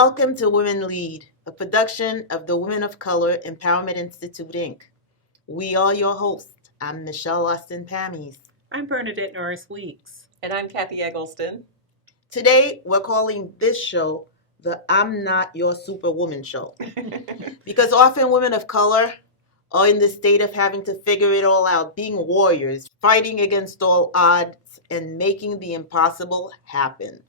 Welcome to Women Lead, a production of the Women of Color Empowerment Institute, Inc. We are your hosts. I'm Michelle Austin Pammies. I'm Bernadette Norris Weeks. And I'm Kathy Eggleston. Today, we're calling this show the I'm Not Your Superwoman Show. Because often women of color are in the state of having to figure it all out, being warriors, fighting against all odds, and making the impossible happen.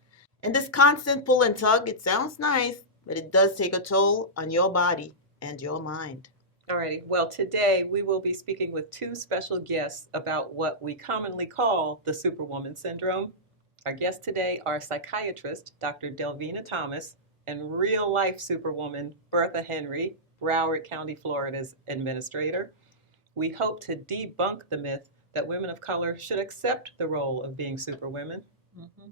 And this constant pull and tug, it sounds nice, but it does take a toll on your body and your mind. Alrighty, well, today we will be speaking with two special guests about what we commonly call the Superwoman syndrome. Our guests today are psychiatrist Dr. Delvina Thomas and real-life Superwoman Bertha Henry, Broward County, Florida's administrator. We hope to debunk the myth that women of color should accept the role of being superwomen. Mm-hmm.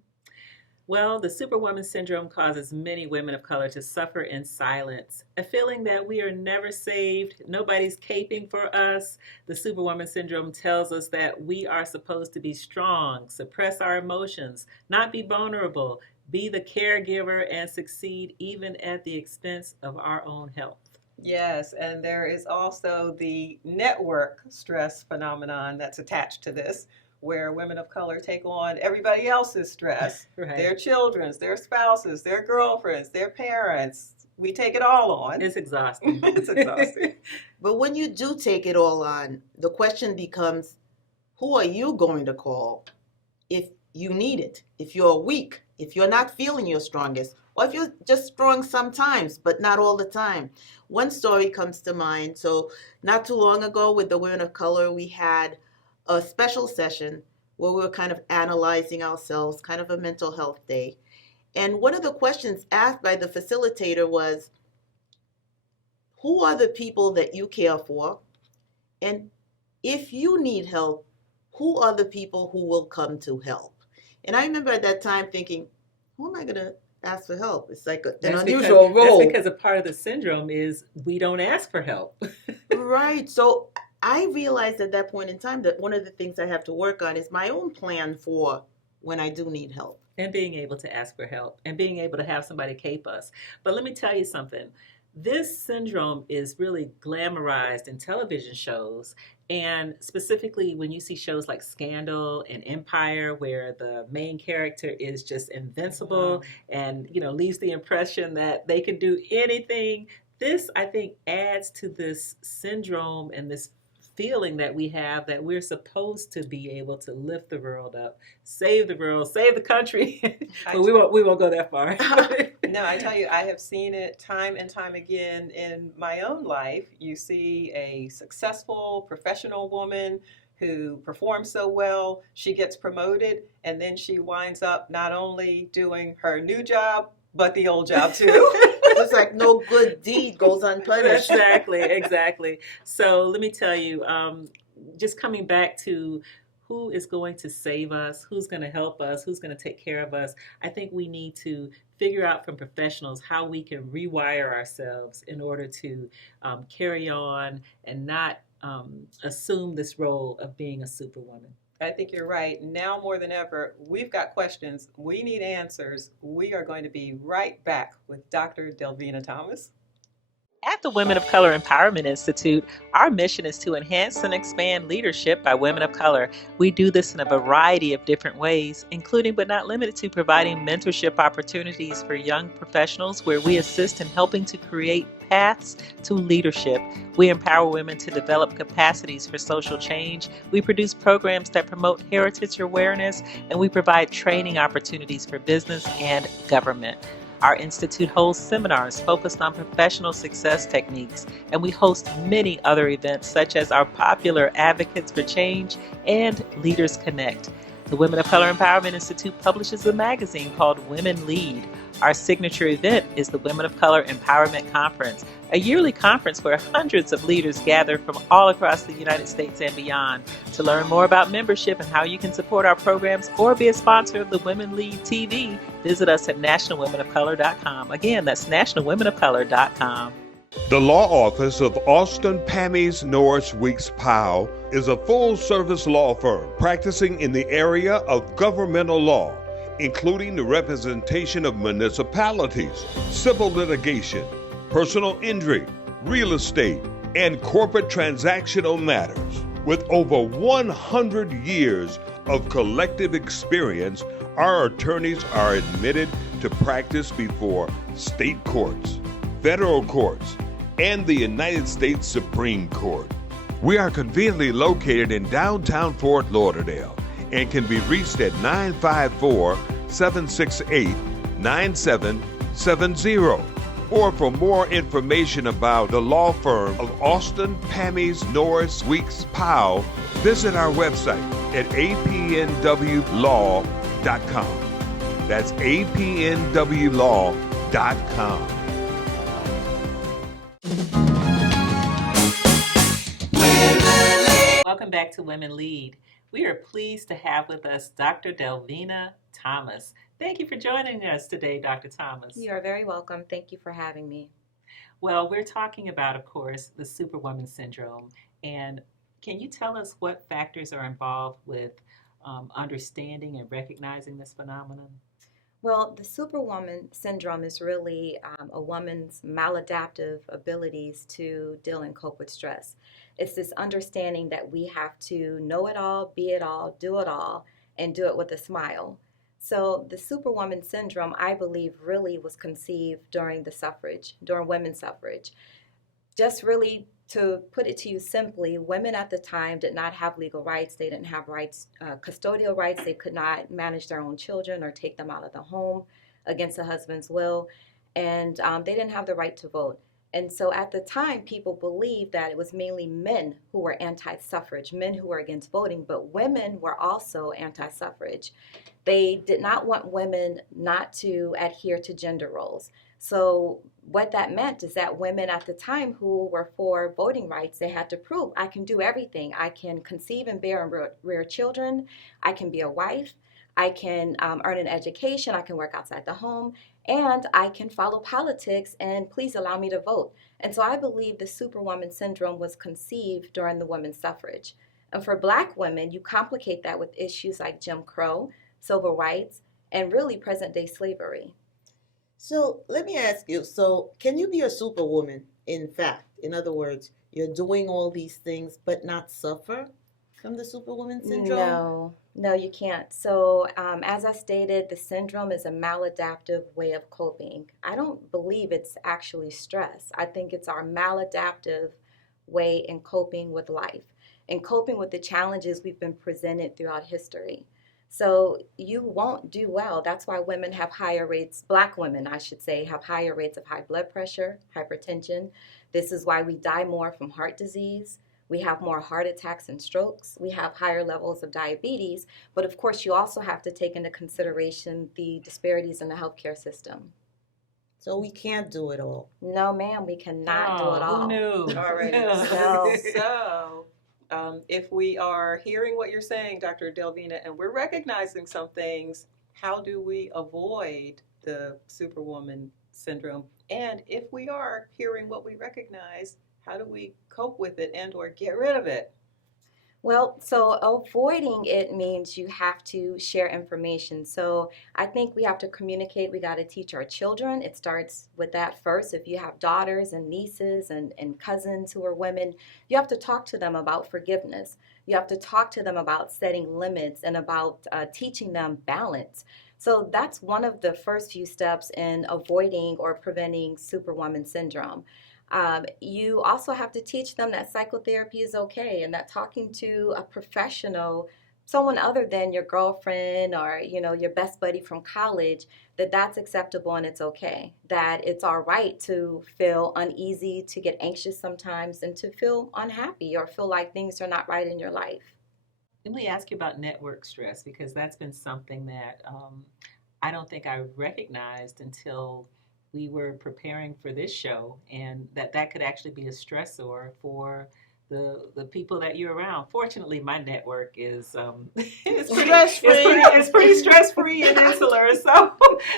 Well, the Superwoman syndrome causes many women of color to suffer in silence, a feeling that we are never saved, nobody's caping for us. The Superwoman syndrome tells us that we are supposed to be strong, suppress our emotions, not be vulnerable, be the caregiver, and succeed even at the expense of our own health. Yes, and there is also the network stress phenomenon that's attached to this, where women of color take on everybody else's stress, Right. Their children's, their spouses, their girlfriends, their parents. We take it all on. It's exhausting. It's exhausting. But when you do take it all on, the question becomes, who are you going to call if you need it, if you're weak, if you're not feeling your strongest, or if you're just strong sometimes, but not all the time? One story comes to mind. So not too long ago with the women of color, we had a special session where we were kind of analyzing ourselves, kind of a mental health day. And one of the questions asked by the facilitator was, who are the people that you care for? And if you need help, who are the people who will come to help? And I remember at that time thinking, who am I going to ask for help? It's like an unusual role. That's because a part of the syndrome is we don't ask for help. Right. So I realized at that point in time that one of the things I have to work on is my own plan for when I do need help. And being able to ask for help and being able to have somebody cape us. But let me tell you something. This syndrome is really glamorized in television shows, and specifically when you see shows like Scandal and Empire, where the main character is just invincible and leaves the impression that they can do anything. This, I think, adds to this syndrome and this feeling that we have that we're supposed to be able to lift the world up, save the world, save the country. But we won't go that far. No, I tell you, I have seen it time and time again in my own life. You see a successful professional woman who performs so well, she gets promoted, and then she winds up not only doing her new job, but the old job too. It's like no good deed goes unpunished. Exactly. So let me tell you, just coming back to who is going to save us, who's going to help us, who's going to take care of us, I think we need to figure out from professionals how we can rewire ourselves in order to carry on and not assume this role of being a superwoman. I think you're right. Now more than ever, we've got questions. We need answers. We are going to be right back with Dr. Delvina Thomas. At the Women of Color Empowerment Institute, our mission is to enhance and expand leadership by women of color. We do this in a variety of different ways, including but not limited to providing mentorship opportunities for young professionals where we assist in helping to create paths to leadership. We empower women to develop capacities for social change. We produce programs that promote heritage awareness, and we provide training opportunities for business and government. Our institute holds seminars focused on professional success techniques, and we host many other events such as our popular Advocates for Change and Leaders Connect. The Women of Color Empowerment Institute publishes a magazine called Women Lead. Our signature event is the Women of Color Empowerment Conference, a yearly conference where hundreds of leaders gather from all across the United States and beyond. To learn more about membership and how you can support our programs or be a sponsor of the Women Lead TV, visit us at nationalwomenofcolor.com. Again, that's nationalwomenofcolor.com. The law office of Austin Pammies Norris Weeks Powell is a full-service law firm practicing in the area of governmental law. including the representation of municipalities, civil litigation, personal injury, real estate, and corporate transactional matters. With over 100 years of collective experience, our attorneys are admitted to practice before state courts, federal courts, and the United States Supreme Court. We are conveniently located in downtown Fort Lauderdale and can be reached at 954-768-9770. Or for more information about the law firm of Austin, Pammies, Norris, Weeks, Powell, visit our website at apnwlaw.com. That's apnwlaw.com. Welcome back to Women Lead. We are pleased to have with us Dr. Delvina Thomas. Thank you for joining us today, Dr. Thomas. You are very welcome. Thank you for having me. Well, we're talking about, of course, the Superwoman syndrome. And can you tell us what factors are involved with understanding and recognizing this phenomenon? Well, the Superwoman syndrome is really a woman's maladaptive abilities to deal and cope with stress. It's this understanding that we have to know it all, be it all, do it all, and do it with a smile. So the Superwoman syndrome, I believe, really was conceived during women's suffrage. Just really to put it to you simply, women at the time did not have legal rights. They didn't have rights, custodial rights. They could not manage their own children or take them out of the home against a husband's will. And they didn't have the right to vote. And so at the time, people believed that it was mainly men who were anti-suffrage, men who were against voting, but women were also anti-suffrage. They did not want women not to adhere to gender roles. So what that meant is that women at the time who were for voting rights, they had to prove, I can do everything. I can conceive and bear and rear children. I can be a wife. I can earn an education. I can work outside the home. And I can follow politics, and please allow me to vote. And so I believe the Superwoman syndrome was conceived during the women's suffrage. And for Black women, you complicate that with issues like Jim Crow, civil rights, and really present-day slavery. So let me ask you, so can you be a superwoman, in fact? In other words, you're doing all these things but not suffer from the Superwoman syndrome? No, you can't. So as I stated, the syndrome is a maladaptive way of coping. I don't believe it's actually stress. I think it's our maladaptive way in coping with life and coping with the challenges we've been presented throughout history. So you won't do well. That's why women have higher rates, Black women, I should say, have higher rates of high blood pressure, hypertension. This is why we die more from heart disease. We have more heart attacks and strokes. We have higher levels of diabetes. But of course, you also have to take into consideration the disparities in the healthcare system. So we can't do it all. No, ma'am, we cannot do it all. Who knew? All right. No. So, if we are hearing what you're saying, Dr. Delvina, and we're recognizing some things, how do we avoid the Superwoman syndrome? And if we are hearing what we recognize, how do we cope with it and or get rid of it? Well, so avoiding it means you have to share information. So I think we have to communicate. We got to teach our children. It starts with that first. If you have daughters and nieces and cousins who are women, you have to talk to them about forgiveness. You have to talk to them about setting limits and about teaching them balance. So that's one of the first few steps in avoiding or preventing Superwoman syndrome. You also have to teach them that psychotherapy is okay and that talking to a professional, someone other than your girlfriend or, your best buddy from college, that's acceptable and it's okay. That it's all right to feel uneasy, to get anxious sometimes, and to feel unhappy or feel like things are not right in your life. Let me ask you about network stress, because that's been something that I don't think I recognized until we were preparing for this show, and that could actually be a stressor for the people that you're around. Fortunately, my network is it's Stress-free. it's pretty stress free and insular. So,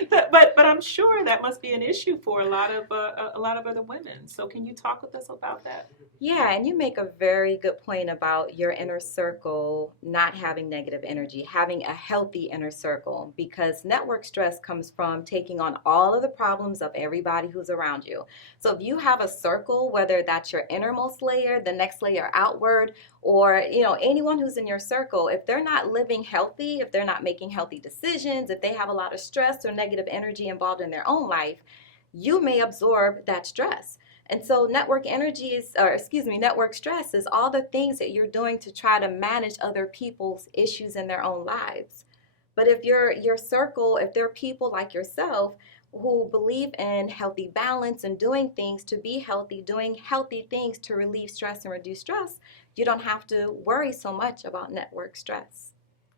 but I'm sure that must be an issue for a lot of other women. So, can you talk with us about that? Yeah, and you make a very good point about your inner circle not having negative energy, having a healthy inner circle, because network stress comes from taking on all of the problems of everybody who's around you. So if you have a circle, whether that's your innermost layer, the next layer outward, or anyone who's in your circle, if they're not living healthy, if they're not making healthy decisions, if they have a lot of stress or negative energy involved in their own life, you may absorb that stress. And so network stress is all the things that you're doing to try to manage other people's issues in their own lives. But if your circle, if there are people like yourself who believe in healthy balance and doing things to be healthy, doing healthy things to relieve stress and reduce stress, you don't have to worry so much about network stress.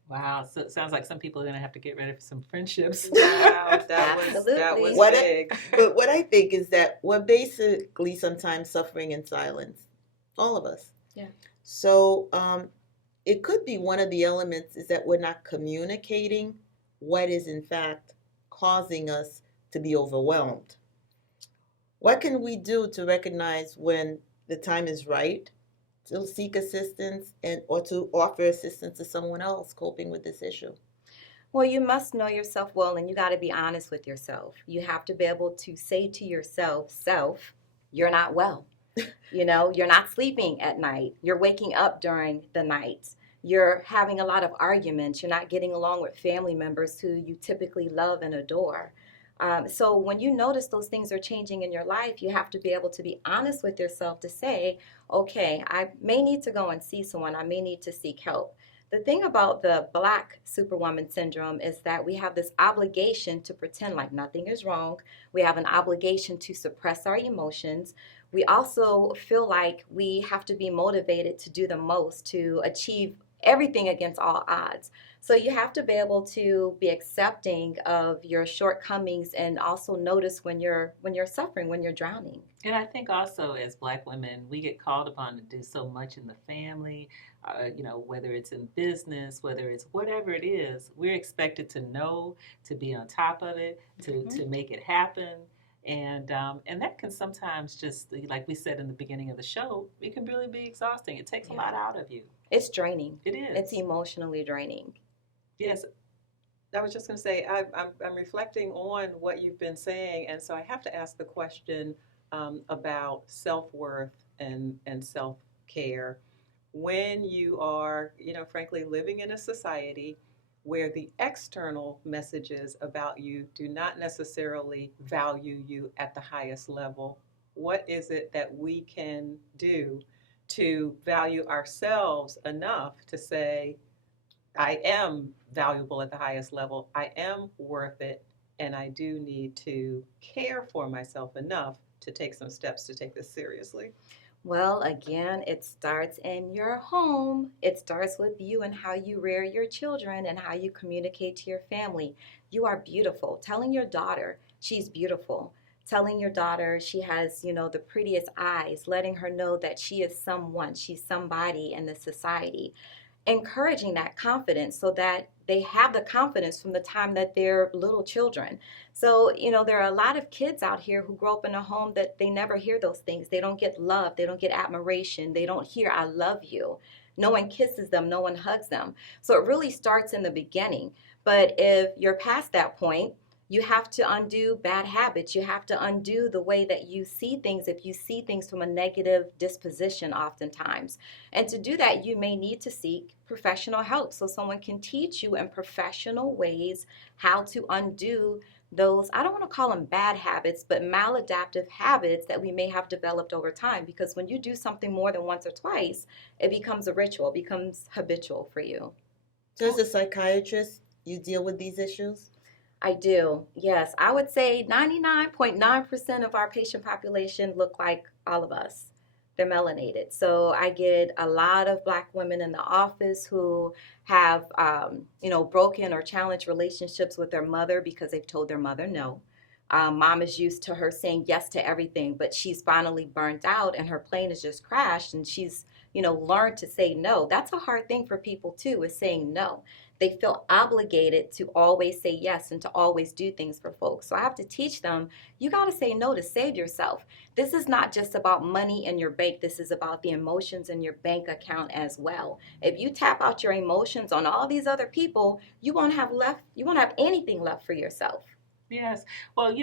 Wow, so it sounds like some people are going to have to get ready for some friendships. Wow, that Absolutely. was What big. But what I think is that we're basically sometimes suffering in silence, all of us. Yeah. So it could be one of the elements is that we're not communicating what is in fact causing us to be overwhelmed. What can we do to recognize when the time is right to seek assistance or to offer assistance to someone else coping with this issue? Well, you must know yourself well, and you got to be honest with yourself. You have to be able to say to yourself, you're not well. You're not sleeping at night. You're waking up during the night. You're having a lot of arguments. You're not getting along with family members who you typically love and adore. So when you notice those things are changing in your life, you have to be able to be honest with yourself to say, okay, I may need to go and see someone. I may need to seek help. The thing about the Black Superwoman syndrome is that we have this obligation to pretend like nothing is wrong. We have an obligation to suppress our emotions. We also feel like we have to be motivated to do the most to achieve everything against all odds. So you have to be able to be accepting of your shortcomings and also notice when you're suffering, when you're drowning. And I think also as Black women, we get called upon to do so much in the family, whether it's in business, whether it's whatever it is, we're expected to know, to be on top of it, to make it happen. And that can sometimes just, like we said in the beginning of the show, it can really be exhausting. It takes a lot out of you. It's draining. It is. It's emotionally draining. Yes, I was just going to say, I'm reflecting on what you've been saying, and so I have to ask the question about self-worth and self-care. When you are, frankly, living in a society where the external messages about you do not necessarily value you at the highest level, what is it that we can do to value ourselves enough to say, I am valuable at the highest level, I am worth it, and I do need to care for myself enough to take some steps to take this seriously? Well, again, it starts in your home. It starts with you and how you rear your children and how you communicate to your family. You are beautiful. Telling your daughter she's beautiful. Telling your daughter she has, the prettiest eyes. Letting her know that she is someone, she's somebody in the society. Encouraging that confidence so that they have the confidence from the time that they're little children. So, there are a lot of kids out here who grow up in a home that they never hear those things. They don't get love. They don't get admiration. They don't hear, I love you. No one kisses them. No one hugs them. So it really starts in the beginning. But if you're past that point, you have to undo bad habits. You have to undo the way that you see things if you see things from a negative disposition oftentimes. And to do that, you may need to seek professional help so someone can teach you in professional ways how to undo those, I don't want to call them bad habits, but maladaptive habits that we may have developed over time. Because when you do something more than once or twice, it becomes a ritual, it becomes habitual for you. So as a psychiatrist, you deal with these issues? I do, yes. I would say 99.9% of our patient population look like all of us. They're melanated. So I get a lot of Black women in the office who have, broken or challenged relationships with their mother because they've told their mother no. Mom is used to her saying yes to everything, but she's finally burnt out and her plane has just crashed and she's learn to say no. That's a hard thing for people too, is saying no. They feel obligated to always say yes and to always do things for folks. So I have to teach them, you got to say no to save yourself. This is not just about money in your bank. This is about the emotions in your bank account as well. If you tap out your emotions on all these other people, you won't have anything left for yourself. Yes. Well,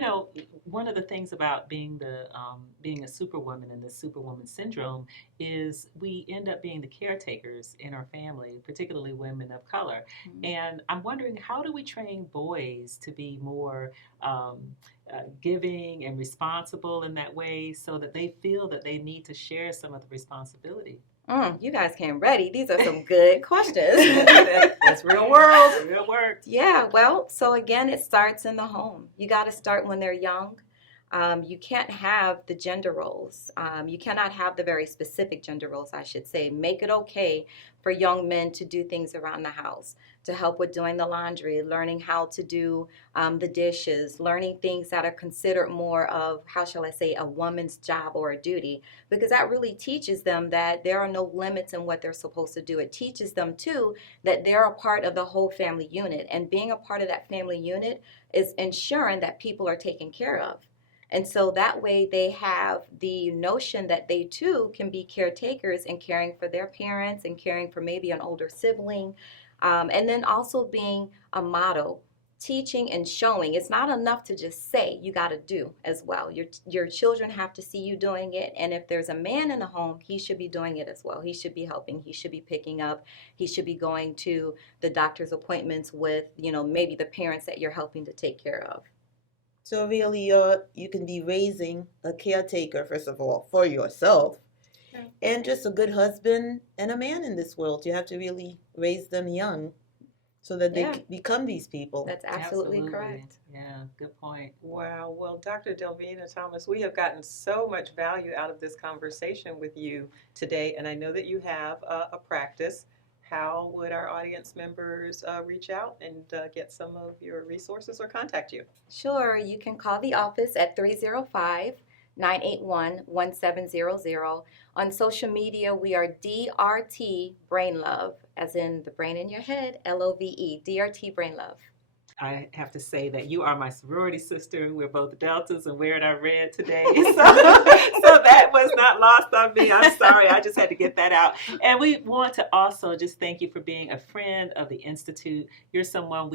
one of the things about being a superwoman and the superwoman syndrome is we end up being the caretakers in our family, particularly women of color. Mm-hmm. And I'm wondering, how do we train boys to be more giving and responsible in that way, so that they feel that they need to share some of the responsibility? You guys came ready. These are some good questions. That's real world. Real work. Yeah, well, so again, it starts in the home. You got to start when they're young. You can't have the gender roles. You cannot have the very specific gender roles, I should say. Make it okay for young men to do things around the house, to help with doing the laundry, learning how to do the dishes, learning things that are considered more of, how shall I say, a woman's job or a duty, because that really teaches them that there are no limits in what they're supposed to do. It teaches them, too, that they're a part of the whole family unit, and being a part of that family unit is ensuring that people are taken care of. And so that way they have the notion that they too can be caretakers and caring for their parents and caring for maybe an older sibling. And then also being a model, teaching and showing. It's not enough to just say, you got to do as well. Your children have to see you doing it. And if there's a man in the home, he should be doing it as well. He should be helping. He should be picking up. He should be going to the doctor's appointments with, maybe the parents that you're helping to take care of. So really, you can be raising a caretaker, first of all, for yourself, and just a good husband and a man in this world. You have to really raise them young so that they become these people. That's absolutely correct. Yeah, good point. Wow. Well, Dr. Delvina Thomas, we have gotten so much value out of this conversation with you today, and I know that you have a practice. How would our audience members reach out and get some of your resources or contact you? Sure. You can call the office at 305-981-1700. On social media, we are DRT Brain Love, as in the brain in your head, LOVE, DRT Brain Love. I have to say that you are my sorority sister. We're both Deltas and wearing our red today. So that was not lost on me. I'm sorry. I just had to get that out. And we want to also just thank you for being a friend of the Institute. You're someone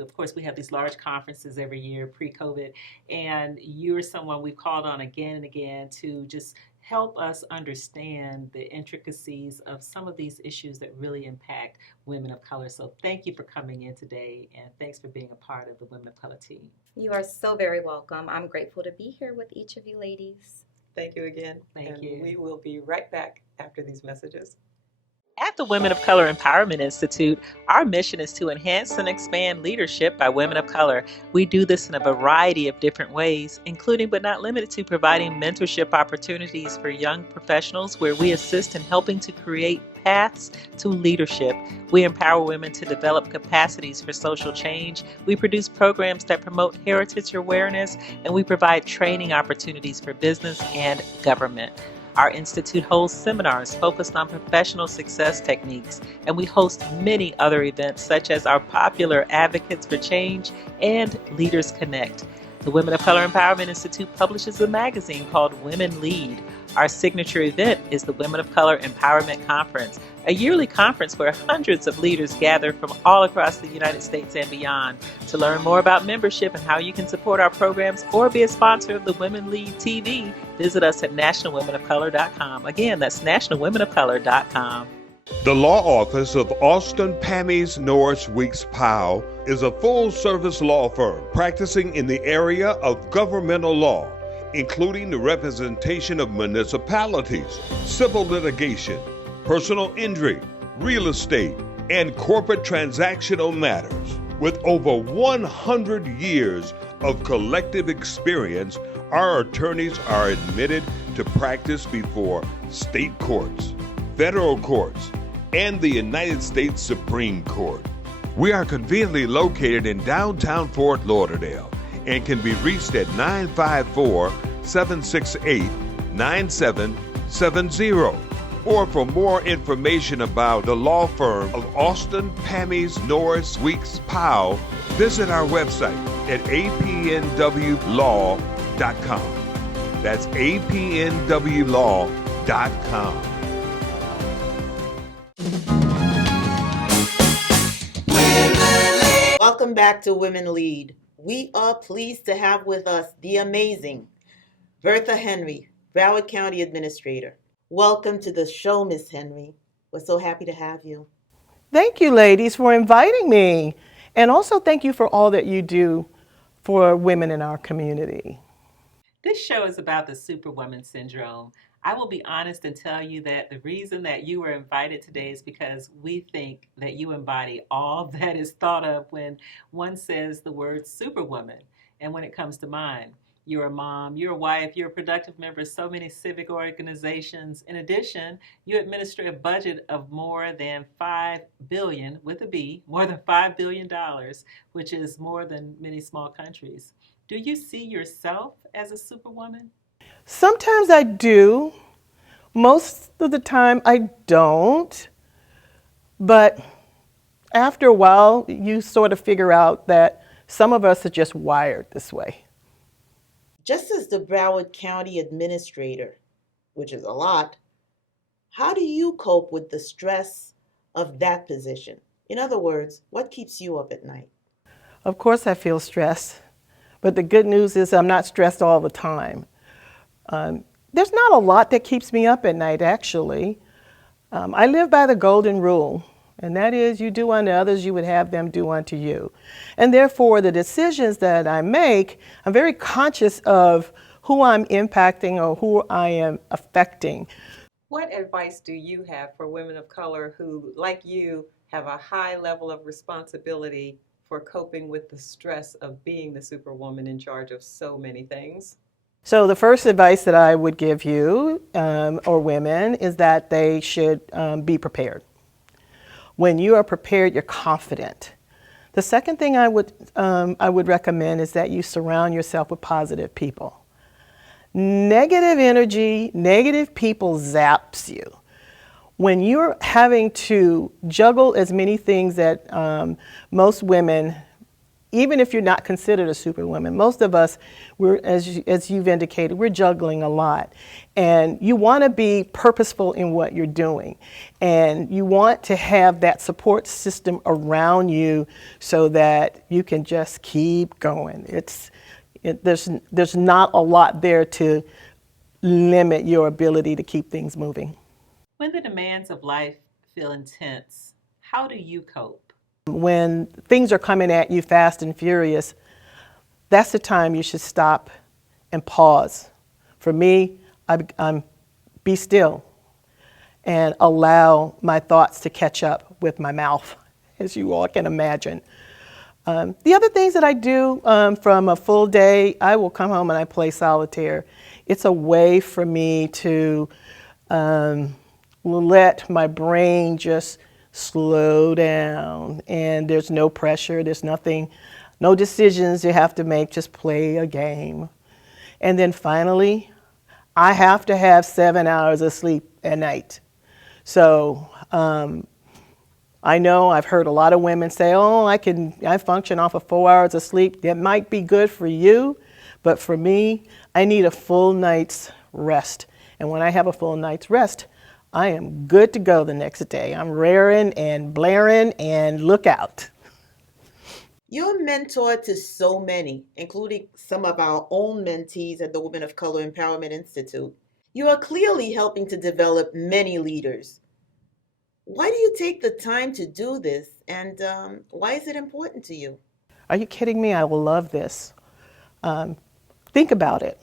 of course, we have these large conferences every year pre-COVID, and you're someone we've called on again and again to just help us understand the intricacies of some of these issues that really impact women of color. So thank you for coming in today, and thanks for being a part of the Women of Color team. You are so very welcome. I'm grateful to be here with each of you ladies. Thank you again. Thank you. We will be right back after these messages. At the Women of Color Empowerment Institute, our mission is to enhance and expand leadership by women of color. We do this in a variety of different ways, including but not limited to providing mentorship opportunities for young professionals, where we assist in helping to create paths to leadership. We empower women to develop capacities for social change. We produce programs that promote heritage awareness, and we provide training opportunities for business and government. Our institute holds seminars focused on professional success techniques, and we host many other events such as our popular Advocates for Change and Leaders Connect. The Women of Color Empowerment Institute publishes a magazine called Women Lead. Our signature event is the Women of Color Empowerment Conference, a yearly conference where hundreds of leaders gather from all across the United States and beyond. To learn more about membership and how you can support our programs or be a sponsor of the Women Lead TV, visit us at nationalwomenofcolor.com. Again, that's nationalwomenofcolor.com. The law office of Austin, Pammies, Norris, Weeks, Powell is a full-service law firm practicing in the area of governmental law, including the representation of municipalities, civil litigation, personal injury, real estate, and corporate transactional matters. With over 100 years of collective experience, our attorneys are admitted to practice before state courts, federal courts, and the United States Supreme Court. We are conveniently located in downtown Fort Lauderdale and can be reached at 954-768-9770. Or for more information about the law firm of Austin, Pammies, Norris, Weeks, Powell, visit our website at apnwlaw.com. That's apnwlaw.com. Welcome back to Women Lead. We are pleased to have with us the amazing Bertha Henry, Broward County Administrator. Welcome to the show, Miss Henry. We're so happy to have you. Thank you, ladies, for inviting me. And also thank you for all that you do for women in our community. This show is about the Superwoman syndrome. I will be honest and tell you that the reason that you were invited today is because we think that you embody all that is thought of when one says the word Superwoman. And when it comes to mind, you're a mom, you're a wife, you're a productive member of so many civic organizations. In addition, you administer a budget of more than $5 billion, with a B, more than $5 billion, which is more than many small countries. Do you see yourself as a superwoman? Sometimes I do. Most of the time I don't. But after a while, you sort of figure out that some of us are just wired this way. Just as the Broward County Administrator, which is a lot, how do you cope with the stress of that position? In other words, what keeps you up at night? Of course I feel stressed, but the good news is I'm not stressed all the time. There's not a lot that keeps me up at night, actually. I live by the golden rule, and that is you do unto others, you would have them do unto you. And therefore, the decisions that I make, I'm very conscious of who I'm impacting or who I am affecting. What advice do you have for women of color who, like you, have a high level of responsibility for coping with the stress of being the superwoman in charge of so many things? So the first advice that I would give you, or women, is that they should be prepared. When you are prepared, you're confident. The second thing I would recommend is that you surround yourself with positive people. Negative energy, negative people zaps you. When you're having to juggle as many things that most women, even if you're not considered a superwoman, most of us, as you've indicated, we're juggling a lot. And you want to be purposeful in what you're doing. And you want to have that support system around you so that you can just keep going. There's not a lot there to limit your ability to keep things moving. When the demands of life feel intense, how do you cope? When things are coming at you fast and furious, that's the time you should stop and pause. For me, I'm be still and allow my thoughts to catch up with my mouth, as you all can imagine. The other things that I do from a full day, I will come home and I play solitaire. It's a way for me to let my brain just slow down, and there's no pressure, there's nothing, no decisions you have to make, just play a game. And then finally, I have to have 7 hours of sleep at night. So I know I've heard a lot of women say, oh, I function off of 4 hours of sleep. That might be good for you, but for me, I need a full night's rest. And when I have a full night's rest, I am good to go the next day. I'm raring and blaring and look out. You're a mentor to so many, including some of our own mentees at the Women of Color Empowerment Institute. You are clearly helping to develop many leaders. Why do you take the time to do this, and why is it important to you? Are you kidding me? I will love this. Think about it.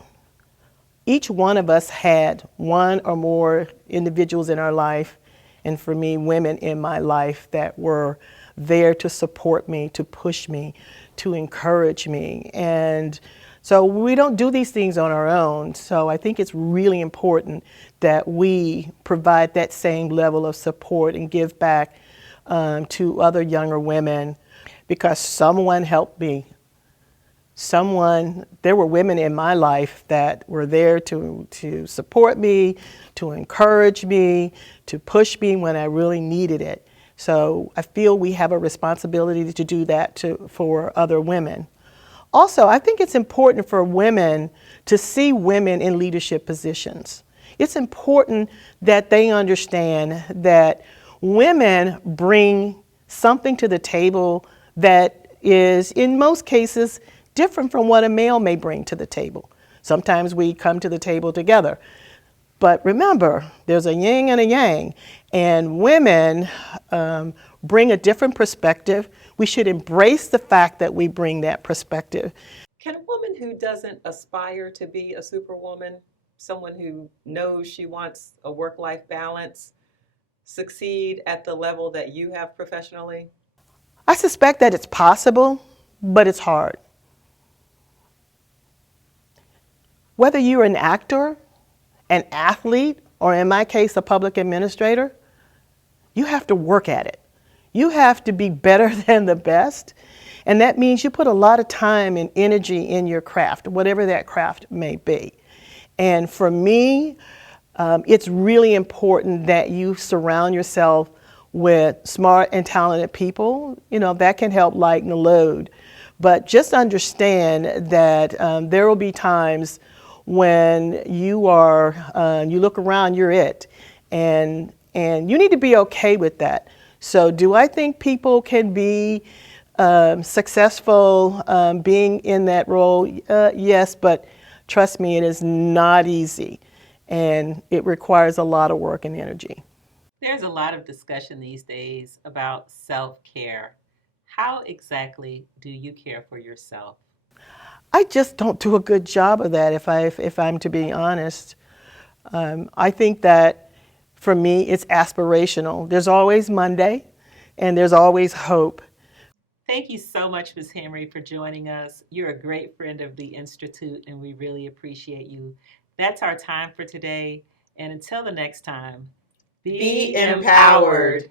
Each one of us had one or more individuals in our life, and for me, women in my life that were there to support me, to push me, to encourage me. And so we don't do these things on our own. So I think it's really important that we provide that same level of support and give back to other younger women, because someone helped me. there were women in my life that were there to support me, to encourage me, to push me when I really needed it. So I feel we have a responsibility to do that for other women. Also, I think it's important for women to see women in leadership positions. It's important that they understand that women bring something to the table that is, in most cases, different from what a male may bring to the table. Sometimes we come to the table together. But remember, there's a yin and a yang, and women bring a different perspective. We should embrace the fact that we bring that perspective. Can a woman who doesn't aspire to be a superwoman, someone who knows she wants a work-life balance, succeed at the level that you have professionally? I suspect that it's possible, but it's hard. Whether you're an actor, an athlete, or in my case, a public administrator, you have to work at it. You have to be better than the best. And that means you put a lot of time and energy in your craft, whatever that craft may be. And for me, it's really important that you surround yourself with smart and talented people. That can help lighten the load. But just understand that there will be times when you look around, you're it. And you need to be okay with that. So do I think people can be successful being in that role? Yes, but trust me, it is not easy. And it requires a lot of work and energy. There's a lot of discussion these days about self-care. How exactly do you care for yourself? I just don't do a good job of that, if I'm to be honest. I think that for me, it's aspirational. There's always Monday, and there's always hope. Thank you so much, Ms. Henry, for joining us. You're a great friend of the Institute, and we really appreciate you. That's our time for today. And until the next time, Be empowered.